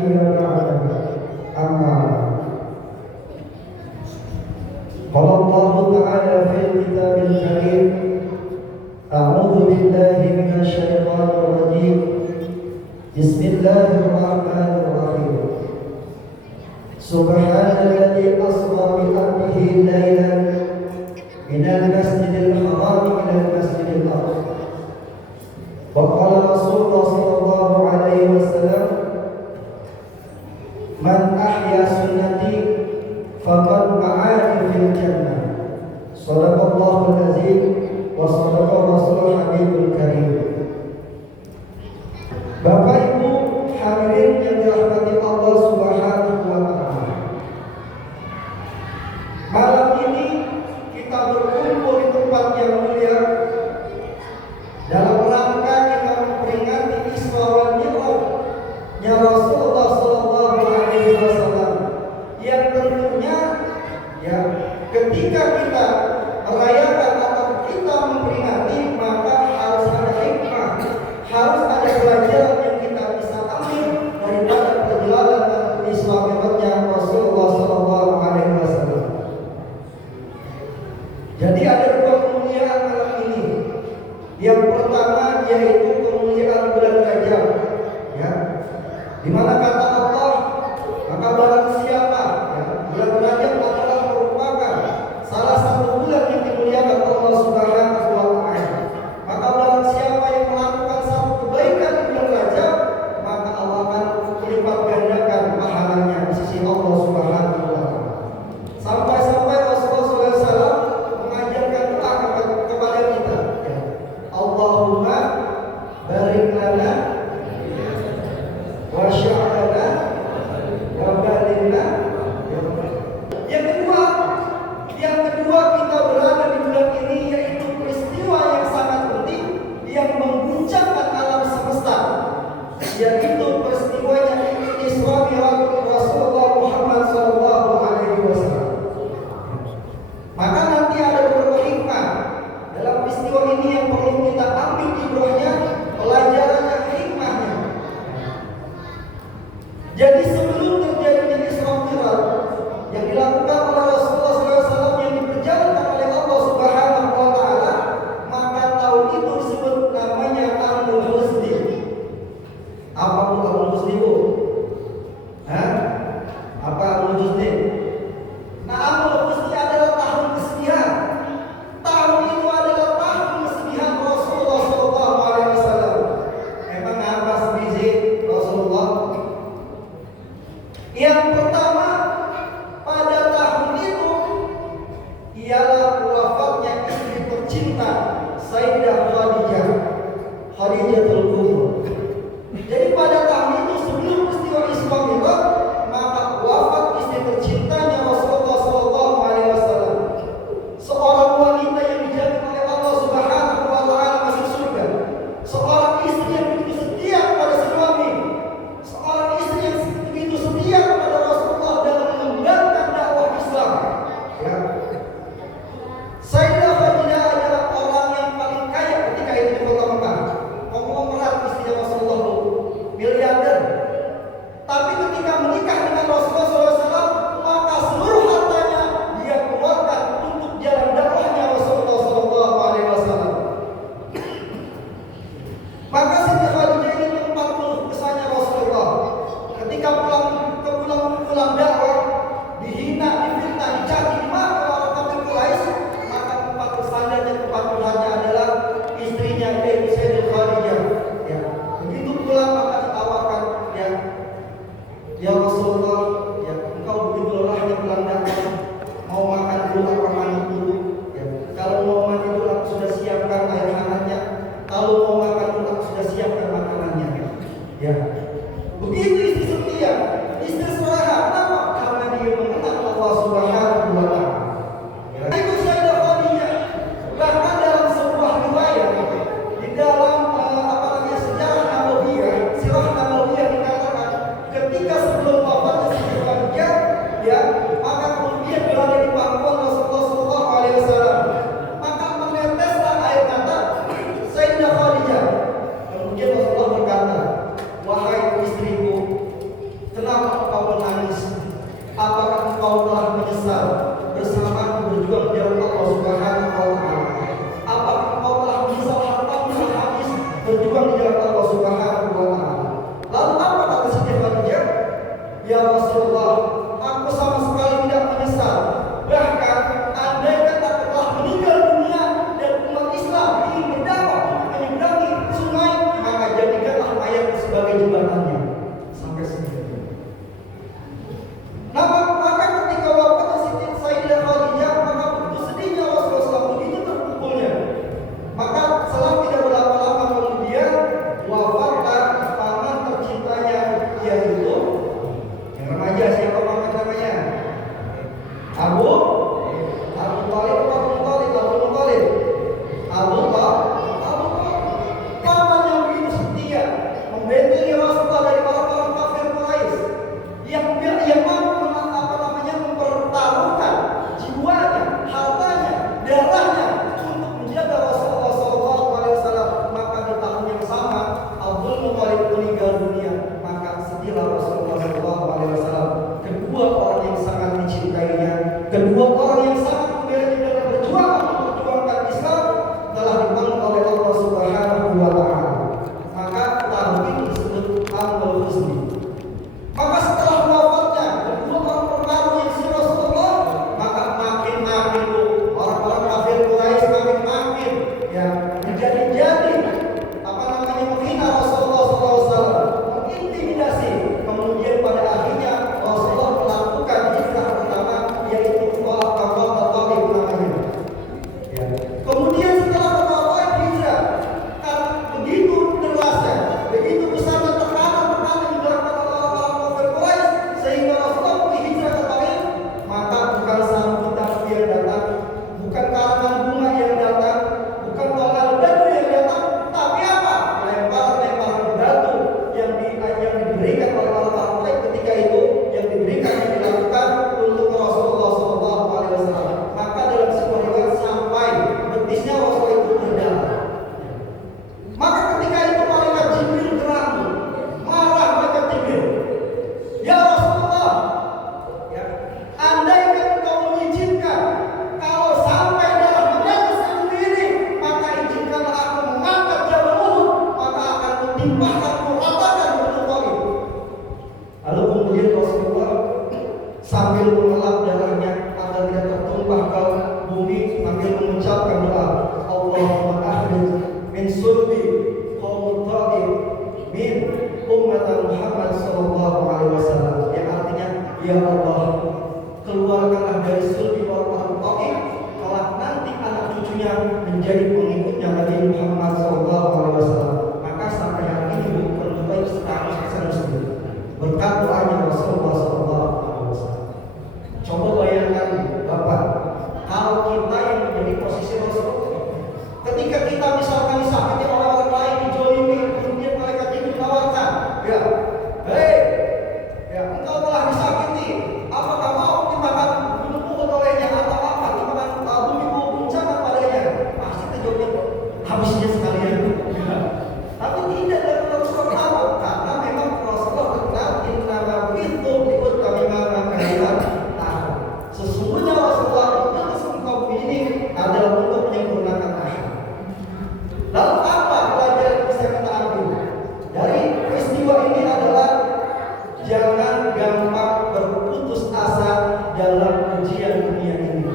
نبي بعده أما قال الله تعالى في الكتاب الكريم أعوذ بالله من الشيطان الرجيم بسم الله الرحمن الرحيم سبحان الذي أسرى بعبده ليلا من المسجد الحرام إلى المسجد الأقصى وقال رسول الله صلى الله عليه وسلم من أحيا سنتي فقد معاني في الجنة صدق الله العظيم وصدق الرسول الحبيب الكريم. Bapak Ibu hadirin yang dirahmati Allah Subhanahu wa taala. Malam ini kita berkumpul di tempat yang mulia dalam rangka kita memperingati Isra wal Mi'raj-nya Rasulullah sallallahu alaihi wasallam, yang tentunya ya ketika kita merayakan atau kita memperingati maka harus ada hikmah, harus ada pelajaran yang kita bisa ambil daripada perjalanan Isra Mi'raj-nya Rasulullah sallallahu alaihi wasallam. Jadi ada dua kemuliaan malam ini. Yang pertama yaitu kemuliaan bulan Rajab, ya, di mana kata Allah, maka barang siapa, ya, bulan Rajab adalah merupakan salah satu bulan yang dimuliakan Allah Subhanahu wa taala. Maka barang siapa yang melakukan satu kebaikan di bulan Rajab, maka Allah akan melipat gandakan pahalanya di sisi Allah Subhanahu wa taala. Sampai-sampai Rasulullah SAW mengajarkan doa kepada kita, ya, Allahumma barik lana wa sya'lana wa balina. Yang kedua kita berada di bulan ini yaitu peristiwa yang sangat penting yang mengguncangkan alam semesta, yaitu peristiwanya Isra Mi'raj Rasulullah Muhammad sallallahu alaihi wasallam. Maka nanti ada beberapa hikmah dalam peristiwa ini yang perlu kita ambil ibrahnya, pelajarannya, hikmahnya. Jadi sebelum terjadinya Isra Mi'raj yang dilakukan oleh Rasulullah SAW yang diperjalankan oleh Allah Subhanahu wa taala, maka tahun itu disebut namanya Amul Husni. Apa itu Amul Husni, Bu? Hah? Apa Amul Husni? Nah, Amul Husni adalah tahun kesedihan. Tahun itu adalah tahun kesedihan Rasulullah sallallahu alaihi wasallam. Emang apa sedih Rasulullah? Yang pertama, pada tahun itu ialah wafatnya istri tercinta Sayyidah Khadijatul Kubra. Jadi pada tahun itu sebelum peristiwa Isra Mi'raj, maka wafat istri tercintanya Rasulullah sallallahu alaihi wasallam. Seorang wanita yang dijamin oleh Allah Subhanahu wa taala masuk surga. Seorang istri yang begitu setia kepada suami. Seorang istri yang begitu setia kepada Rasulullah "Ya Rasulullah, aku sama sekali tidak menyesal. Bahkan andaikan aku telah meninggal dunia dan umat Islam ingin berdakwah menyeberangi sungai, maka jadikanlah mayat sebagai jembatannya." Sampai sini. Maka ketika wafat Siti Sayyidah Khadijah, maka begitu sedihnya Rasulullah SAW, begitu terpukulnya. Maka setelah tidak berapa lama kemudian wafatlah paman tercintanya, yaitu yang remaja. Siapa paman namanya? Abu Thalib. Paman yang begitu setia membentengi Rasulullah dari orang-orang kafir Quraisy, yang mampu mempertaruhkan jiwanya, hartanya, darahnya untuk menjaga Rasulullah SAW. Maka di tahun yang sama Abdul Muthalib meninggal dunia. Maka sedihlah Rasulullah SAW. Kedua orang yang sangat dicintainya, kedua orang yang sangat membela dalam berjuang memperjuangkan Islam telah dipanggil oleh Allah Subhanahu wa Ta'ala. Maka tahun ini disebut Amul Husni. Maka setelah wafatnya kedua orang pengaruh yang si Rasulullah, maka makin orang-orang kafir Quraisy makin ya menjadi menghina Rasulullah SAW, mengintimidasi. Kemudian pada akhirnya Rasulullah melakukan hijrah pertama, yaitu Taif namanya. Ya. Kemudian setelah Taif hijrah, karena begitu derasnya, begitu besarnya tekanan yang dilakukan oleh orang-orang kafir Quraisy, sehingga Rasulullah pergi hijrah ke Taif. Maka bukan sambutan yang datang, bukan karangan bunga yang datang, bukan tolak batu yang datang, tapi apa? Lemparan batu yang diberikan oleh orang-orang Quraisy ketika itu, yang dilakukan untuk Rasulullah SAW. Maka dalam sebuah riwayat sampai betisnya Rasulullah itu berdarah. Maka ketika itu malaikat Jibril geramu, marah malaikat Jibril. "Ya Rasulullah, ya, andaikan engkau mengizinkan, kalau sampai dalam menangis sendiri, maka izinkanlah aku mengangkat Jabal Uhud, maka akan kutimpahkan kuratakan Batu Thalib." Lalu kemudian Rasulullah sambil mengelap darahnya agar tidak tertumpah ke bumi, sambil mengucapkan doa, "Allahumma akhrij min sulbi qaum Thalib min ummat Muhammad sallallahu alaihi wasallam." Yang artinya, ya Allah, keluarkanlah dari sulbi orang Thalib kelak nanti anak cucunya menjadi pengikutnya Nabi Muhammad sallallahu alaihi wasallam. Maka sampai hari ini berbagai status tersebut berkat doanya Rasulullah sallallahu alaihi wasallam. Coba bayangkan Bapak, kalau kita yang menjadi posisi Rasulullah, ketika kita misalkan disakiti oleh orang lain, dijolimi, kemudian malaikat itu menawarkan, ya, hei, ya, engkau telah disakiti, apakah mau dimakan gunung Uhud olehnya atau apa, dimakan bumi guncangan padanya? Pasti kita jawabnya habisnya sekalian. Ya. Tapi tidak dalam Rasulullah apa? Karena memang Rasulullah kenal innama bu'ithu liutammima makarimal akhlaq. Sesungguhnya Rasulullah diutus ke kaum ini adalah untuk menyempurnakan akhlak. Lalu apa pelajaran yang bisa kita ambil dari peristiwa ini adalah jangan gampang berputus asa dalam ujian dunia ini.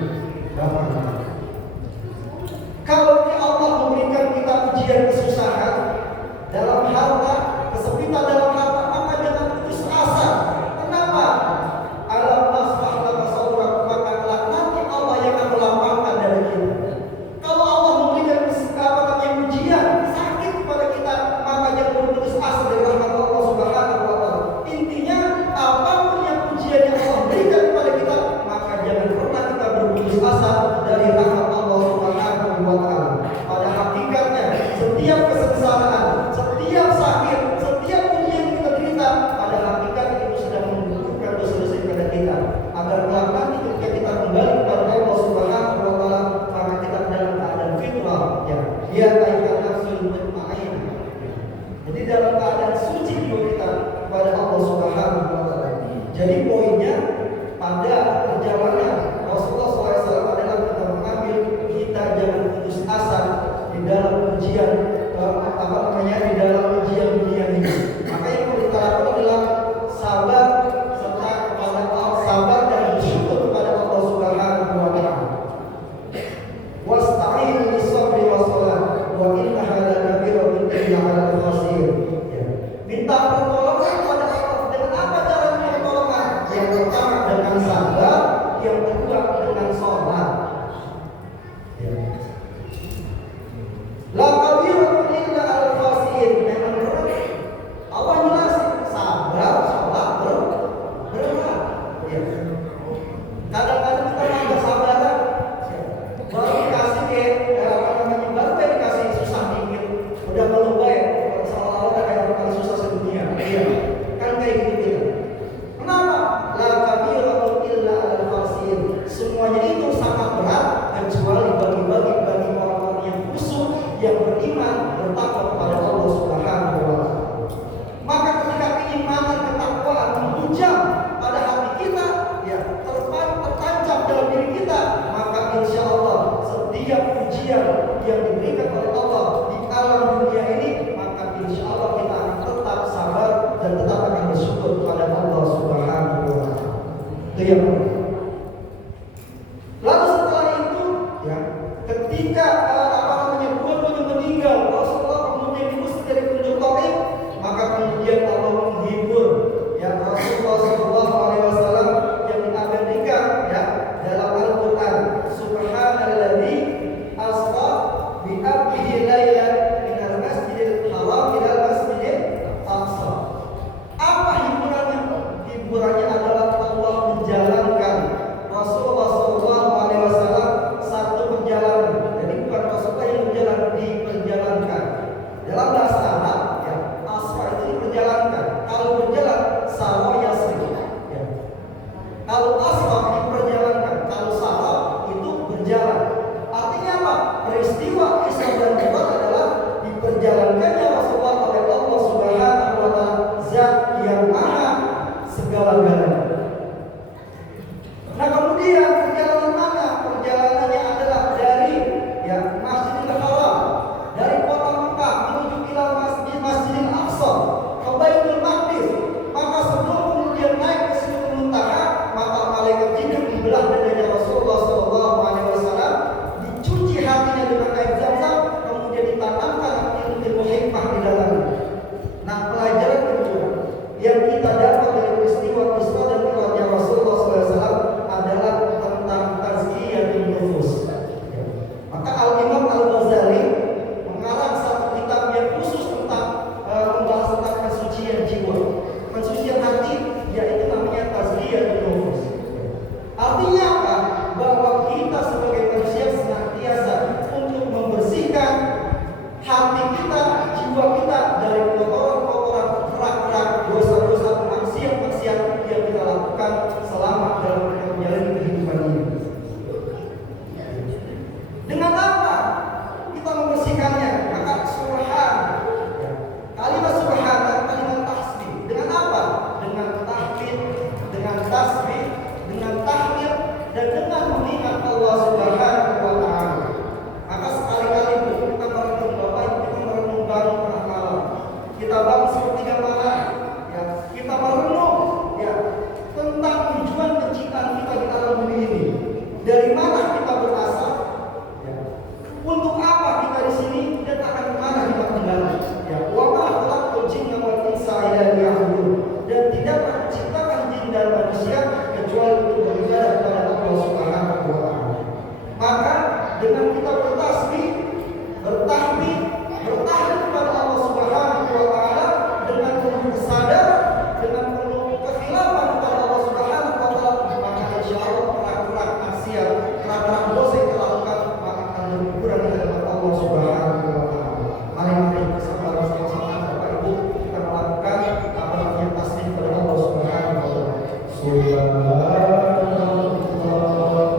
Kalau Allah memberikan kita ujian kesusahan dalam harta, kesempitan dalam harta, maka jangan putus asa. Kenapa? Alam nasrah laka sadrak, maka kelak nanti Allah yang akan melapangkan dari kita. Kalau Allah memberikan ujian sakit kepada kita, maka jangan berputus asa dari rahmat Allah Subhanahu wa Ta'ala. Intinya, apapun yang ujian yang Allah berikan kepada kita, maka jangan pernah kita berputus asa dari rahmat Allah Subhanahu wa Ta'ala. Pada hakikatnya, setiap kesengsaraan, setiap sakit, setiap ujian yang kita derita, pada hakikatnya itu sedang membutuhkan dosa-dosa kepada kita. Agar kelak nanti ketika kita kembali kepada Allah Subhanahu wa Ta'ala, maka kita dalam keadaan fitrah, ya ayyuhan nafsul mutmainnah. Jadi dalam keadaan suci jiwa kita kepada Allah Subhanahu wa Ta'ala. Jadi poinnya pada perjalanan Rasulullah SAW adalah kita mengambil, kita jangan putus asa di dalam ujian di dalam ujian dunia ini. Maka yang perlu kita lakukan adalah sabar Itu yang pertama. Lalu setelah itu, ya, ketika dua-duanya meninggal, Rasulullah kemudian diusir dari penduduk Taif, maka kemudian Allah menghibur, ya, Rasulullah SAW yang diabadikan, ya, dalam Al-Quran. Subhanalladzi asra bi abdihi lailan minal masjidil haram ilal masjidil aqsa. Apa hiburannya? Hiburannya adalah Allah menjalankan Rasulullah SAW satu perjalanan. Jadi bukan Rasulullah yang berjalan, diperjalankan. Dalam bahasa Arab, ya, asra itu diperjalankan. Kalau berjalan, sawa yasri, ya. Kalau asra diperjalankan, kalau sawa itu berjalan. Artinya apa? Peristiwa Isra dan Mi'raj adalah diperjalankannya Rasulullah oleh Allah Subhanahu wa Ta'ala, Zat yang Maha segala-galanya. Nah, kemudian perjalanan mana? Perjalanannya adalah dari, ya, Masjidil Haram, dari kota Mekah menuju ila Masjidil Aqsa, ke Baitul Maqdis. Maka sebelum kemudian naik ke Sidratul Muntaha, maka malaikat Jibril membelah dadanya Rasulullah SAW, dicuci hatinya dengan air Zam-Zam, kemudian ditanamkan ilmu hikmah di dalamnya. Nah, pelajaran kedua yang kita dapat dari peristiwa Isra dan Mi'rajnya Rasulullah SAW adalah tentang tazkiyatun nufus. Maka Al-Imam Al-Ghazali mengarang satu kitab yang khusus tentang membahas tentang kesucian jiwa, kesucian hati, yaitu namanya tazkiyatun nufus. Artinya apa? Bahwa kita sebagai manusia senantiasa untuk membersihkan hati kita, jiwa kita dari kotoran-kotoran, kerak-kerak, dosa-dosa, maksiat-maksiat yang kita lakukan selama dalam menjalani kehidupan ini. Dengan apa kita membersihkannya? Maka subhan, kalimat subhan, kalimat tasbih. Dengan apa? Dengan tahmid, dengan tasbih, dengan tahmid, dan dengan mengingat Allah Subhanahu wa Ta'ala. Maka sekali-kali kita merenung, Bapak Ibu, kita merenung bangun tengah malam, kita bangun sepertiga malam, ya, kita merenung, ya, tentang tujuan penciptaan kita di alam bumi ini. Dari mana kita berasal, ya, untuk apa kita di sini, dan akan kemana kita kembali. Ya, wa ma khalaqtul jinna wal insa illa liya'budun. Dan tidak menciptakan jin dan manusia kecuali untuk beribadah kepada Allah Subhanahu wa Ta'ala. Maka dengan kita bertasbih, bertahmid, bertahlil kepada Allah Subhanahu wa Ta'ala dengan penuh kesadaran, dengan penuh kekhilafan kepada Allah Subhanahu wa Ta'ala, maka insyaallah kerak-kerak maksiat, kerak-kerak dosa yang kita lakukan maka akan berkurang di hadapan Allah Subhanahu wa Ta'ala. Mari bersama-sama Bapak Ibu kita melakukan apa namanya tasbih kepada Allah Subhanahu wa Ta'ala. Subhanallah, alhamdulillah. Subhanallah.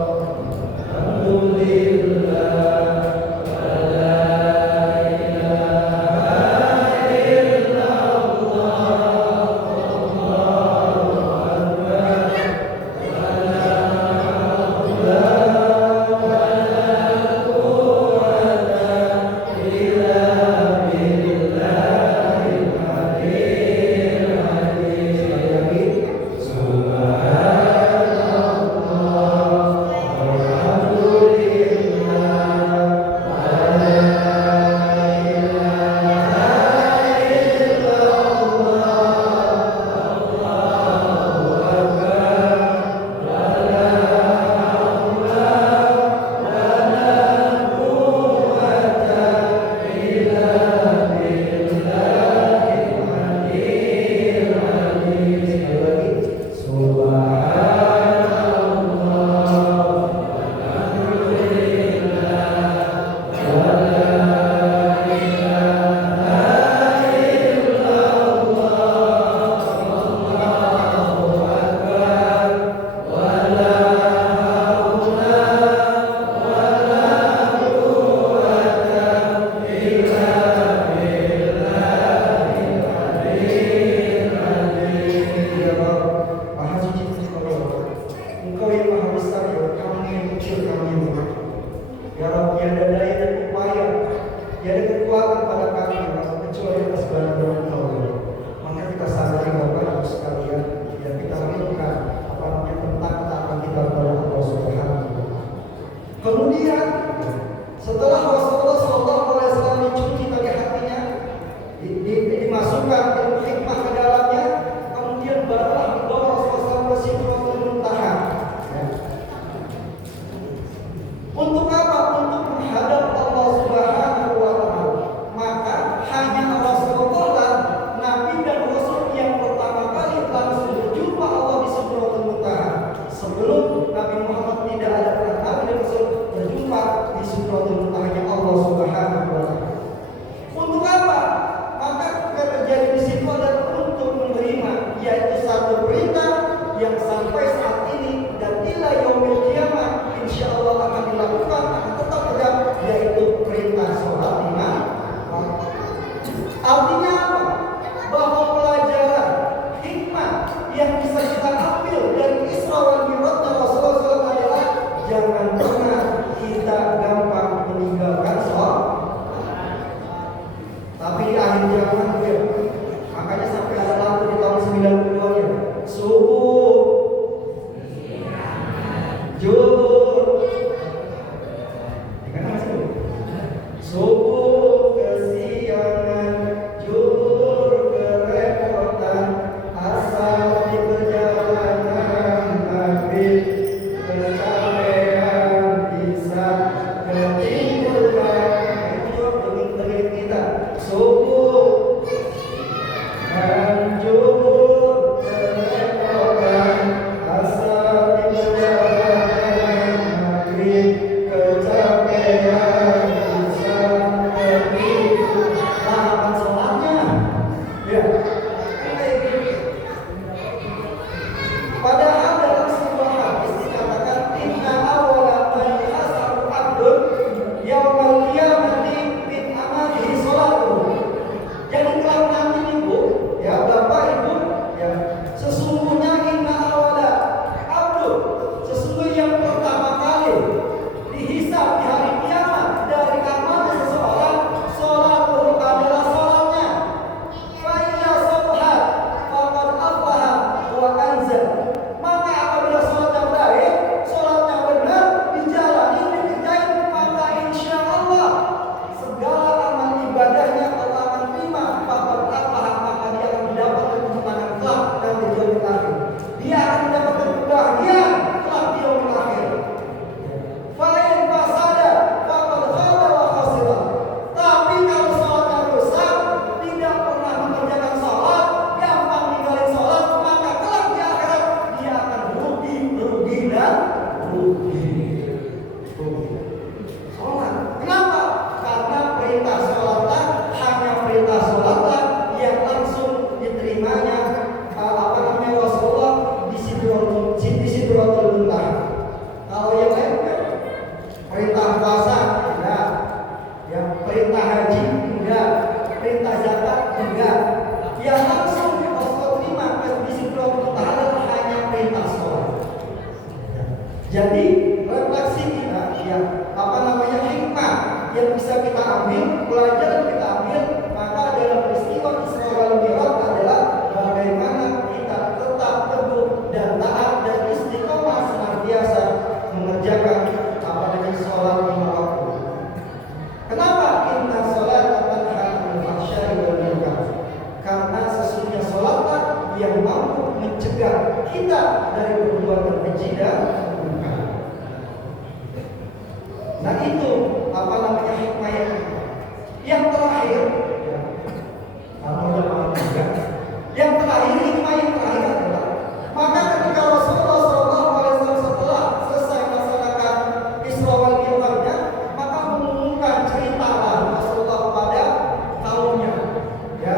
Kemudian setelah Rasulullah SAW dicuci tadi hatinya, dimasukkan ilmu hikmah ke dalamnya, kemudian barulah dibawa Rasulullah ke Sidratul Muntaha. Untuk apa? Untuk menghadap Allah Subhanahu wa Ta'ala. Maka hanya Rasulullah lah Nabi dan Rasul yang pertama kali langsung berjumpa Allah di Sidratul Muntaha. Sebelum Nabi Muhammad tidak ada pernah Nabi dan Rasul berjumpa di Sidratul Muntaha Allah Subhanahu wa Ta'ala. Untuk apa? Maka terjadi di situ adalah untuk menerima, yaitu satu perintah yang sampai saat ini dan ila yaumil qiyamah insyaallah akan dilakukan, akan tetap ada, yaitu perintah sholat lima waktu. Artinya apa? Bahwa pelajaran hikmah yang bisa kita ambil dari Isra wal Mi'raj Rasulullah SAW adalah jangan pernah kita gampang meninggalkan sholat. Tapi di akhir zaman ya, makanya sampai ada lagu di tahun 92-nya subuh Zuhur, subuh kesiangan, zuhur kerepotan, asar di perjalanan, maghrib kecapean, bisa ketiduran. Itu demi kita subuh dan zuhur kerepotan, asar di perjalanan, maghrib kecapean, bisa ketiduran. Tahapan sholatnya ya kayak gitu. Padahal dalam sebuah hadis dikatakan inna awwala man yuhasabu 'abdun yaumal qiyamati min amalihi sholatuhu. Jadi kalau nanti ibu, ya bapak ibu, ya sesungguhnya inna awwala 'abdun, sesungguhnya yang pertama kali dihisab di hari kiamat dari amal seseorang sholatuhu adalah sholatnya. Fa idza sabahat faqad aflaha wa anzal. Maka apabila sholatnya baik, sholatnya benar, dijalani, dikerjain, maka insya Allah segala amal ibadahnya Allah akan terima. Faqad aflaha, maka dia akan mendapatkan kemenangan kelak dan di yaumil akhir. Dia akan mendapatkan kebahagiaan kelak di yaumil akhir. Fa'in fasada faqad khaba wa khasira. Tapi kalau sholatnya rusak, tidak pernah mengerjakan sholat, gampang ninggalin sholat, maka kelak di akhirat dia akan rugi dan rugi. Sholat. Kenapa? Karena perintah sholatlah hanya perintah sholatlah yang langsung diterimanya Rasulullah di Sidratul Muntaha. Kalau yang lain perintah puasa enggak, ya perintah haji enggak, perintah zakat enggak. Yang langsung Rasulullah terima di Sidratul Muntaha adalah hanya perintah sholat. Jadi refleksi kita, ya hikmah yang bisa kita ambil, pelajaran kita ambil, maka dalam peristiwa Isra wal Mi'raj adalah bagaimana kita tetap teguh dan taat dan istiqomah senantiasa mengerjakan sholat lima waktu. Kenapa? Inna sholat tanha 'anil fahsya'i wal munkar. Karena sesungguhnya sholatlah yang mampu mencegah kita dari perbuatan keji dan munkar. Nah itu hikmah yang terakhir. Yang terakhir hikmah yang terakhir adalah maka ketika Rasulullah SAW setelah selesai melaksanakan Isra wal Mi'rajnya, maka mengumumkan ceritalah Rasulullah kepada kaumnya, ya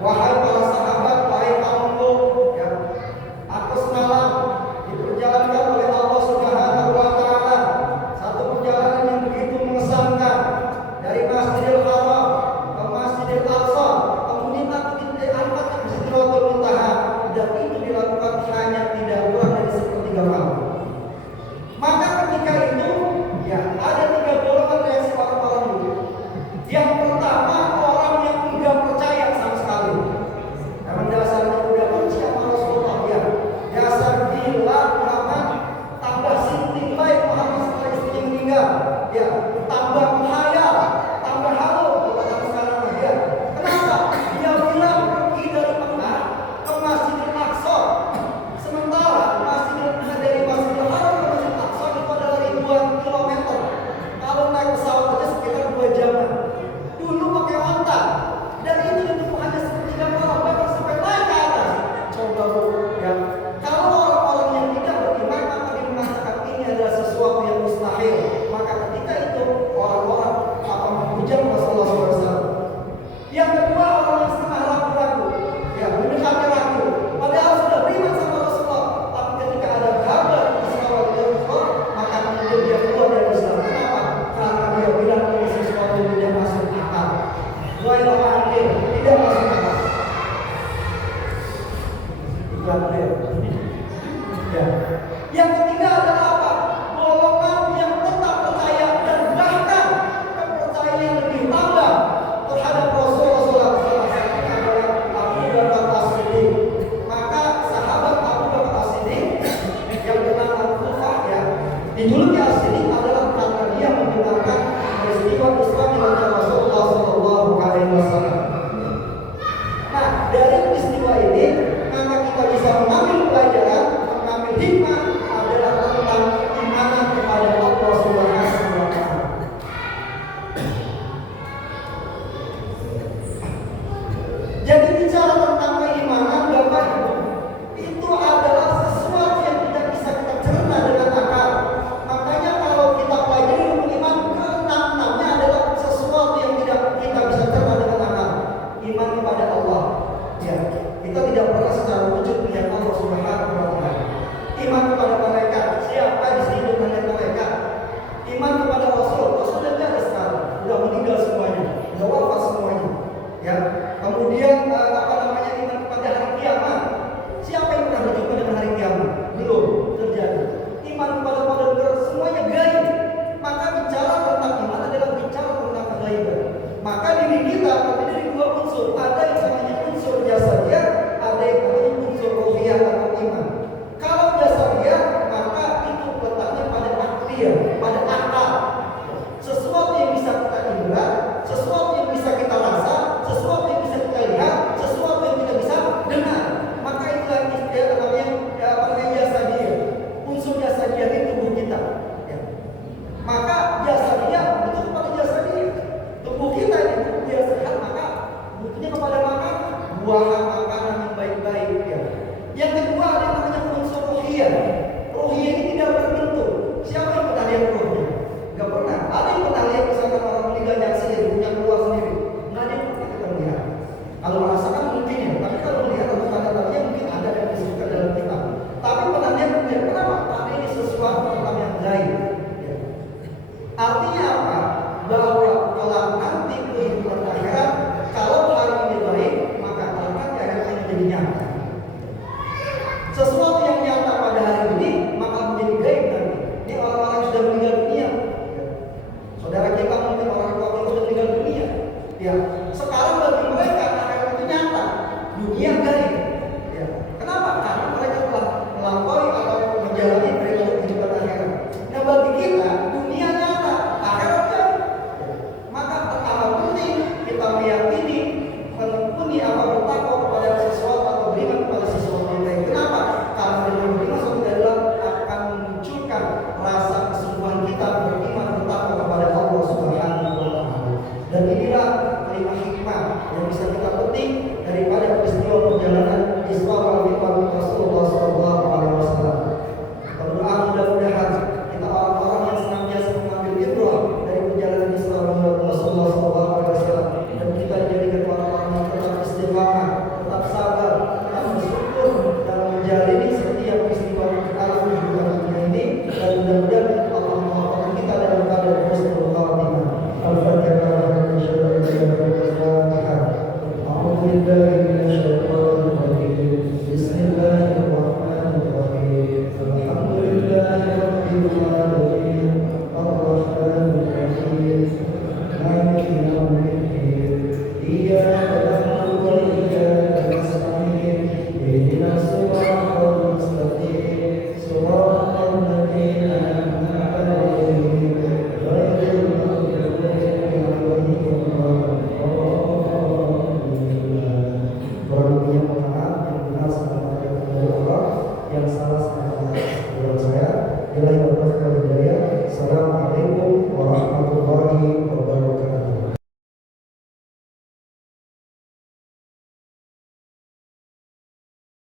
wahai para sahabat, wahai kaumku, ya aku semalam diperjalankan oleh Allah Subhanahu wa Ta'ala satu perjalanan yang begitu mengesankan dari Masjidil Haram ke Masjidil Aqsa, kemudian aku diangkat ke Sidratul Muntaha, dan itu dilakukan hanya tidak kurang dari sepertiga malam. Maka ketika itu, ya ada tiga golongan reaksi orang-orang dulu. Yang pertama, orang yang tidak percaya sama sekali. Memang dasarnya udah benci sama Rasulullah, ya dasar gila Muhammad, tambah sinting baik Muhammad setelah istrinya meninggal. Ya. Yang ketiga adalah apa? Golongan yang tetap percaya dan bahkan kepercayaan yang lebih tambah terhadap Rasulullah SAW. Adalah Abu Bakar As-Siddiq. Maka sahabat Abu Bakar As-Siddiq yang bernama Al-Kufah, ya, dijuluki